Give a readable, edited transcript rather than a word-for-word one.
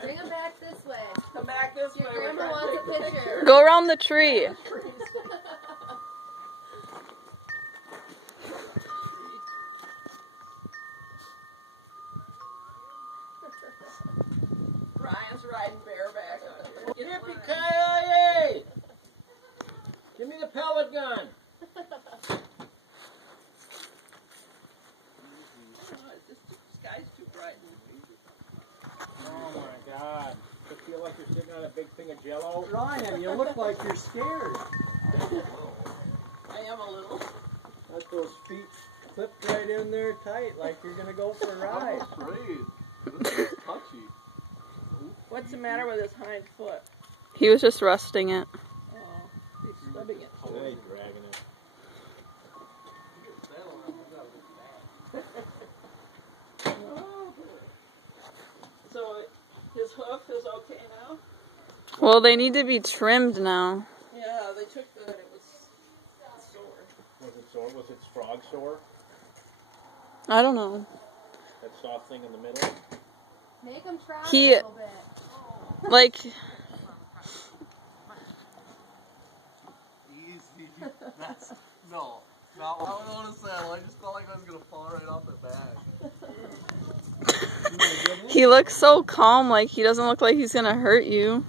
Bring him back this way. Come back this way. Your grandma wants a picture. Go around the tree. Ryan's riding bareback on here. Yippee-ki-yay! Give me the pellet gun. This sky's too bright. Oh my God. I feel like you're sitting on a big thing of Jello. Ryan, you look like you're scared. I am a little. Got those feet clipped right in there tight, like you're gonna go for a ride. I'm afraid. This is touchy. What's the matter with his hind foot? He was just resting it. Oh, he's stubbing it. Oh, he's dragging it. So his hoof is okay now? Well, they need to be trimmed now. Yeah, they took the. It was sore. Was it sore? Was it frog sore? I don't know. That soft thing in the middle? Make him try He- a little bit. Like, Easy. That's no. Not what I would want to say. I just felt like I was gonna fall right off the bag. he looks so calm, like he doesn't look like he's gonna hurt you.